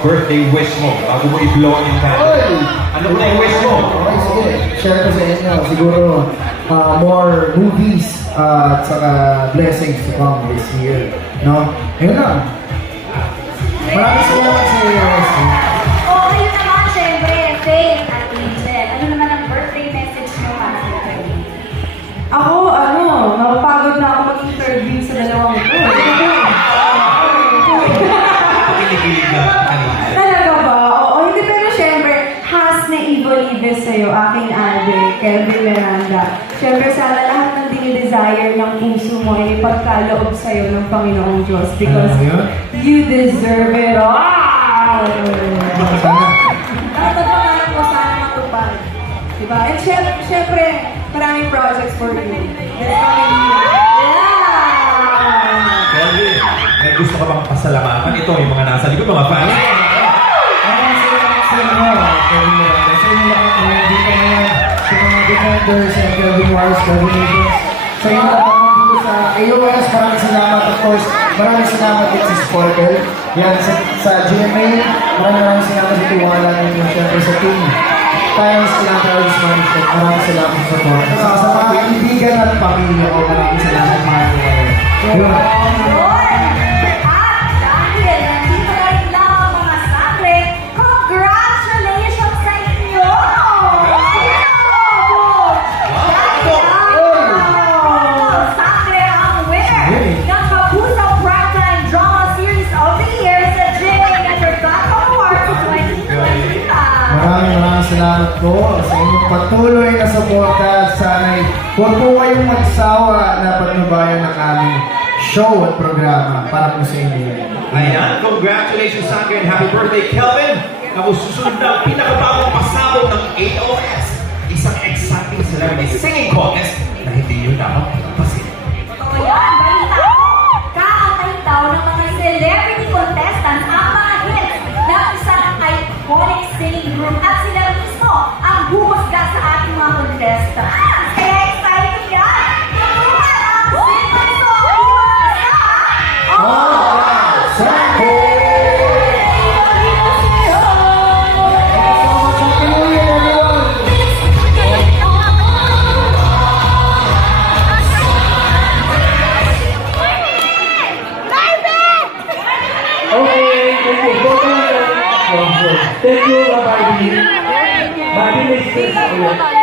birthday wish mo bago mo i-blow yung candle? Ano na yung wish mo? Okay, sige. Share ko sa inyo. Siguro, more movies at saka blessings to come this year. No? Ayun lang. Maraming salamat sa iyo. Oh, ayun naman, syempre, Faith at Angel. Ano naman ang birthday message mo para sa birthday? Ako, napapagod na ako mag-interview sa dalawang ito. Pinipilig na kanina. Talaga ba? Oo, hindi, pero syempre, has na Ibo-Ibe sa'yo, aking Albe, Kevin Miranda. Syempre, sana lahat ng dinidesire ng puso mo ay ipagkaloob sa'yo ng Panginoong Diyos because you deserve it all! Lahat ng pangarap mo sana matupad. Diba? And syempre, maraming projects for you. Yeah! Kelvin, may gusto ka bang pasalamatan? Ito, yung mga nasa likod, mga fans. Maraming salamat sa inyo. Kevin Miranda. Sa inyo lahat na nandito ngayon. Sa mga defenders and Kelvin Wars, Kelvin Agents. Sa inyo lahat na dito sa AOS, maraming salamat. Of course, maraming salamat din sa Sportel. Yan, sa GMA, maraming salamat sa tiwala ninyo. Siyempre sa team. Times Collaterals Management, maraming salamat sa support. Sa mga kaibigan at pamilya ko, maraming salamat mga kayo. Yun. At dahil nandito na rin lang ang mga sakre, congratulations sa inyo! Sakre ang winner ng Kapuso Primetime Drama Series of the Year sa Jane Entertainment Awards 2025. Maraming salamat po sa inyong patuloy na suporta. Sana'y huwag po kayong magsawa na patnubayan ng aming show at programa para po sa inyo. Ayan, congratulations sa akin. Happy birthday, Kelvin! Ako susunod na pinakabagong pasabog ng AOS. Isang exciting celebrity singing contest na hindi nyo dapat pinapasin. Totoo yan, balita ko. Kaantay daw ng mga celebrity contestants ang mga hits ng isang iconic singing group at sila mismo ang bumusga sa ating mga contestants. Kaya excited yan! Tutukan ang simple song Iwan sa Thank you, Bye-bye. Bye-bye.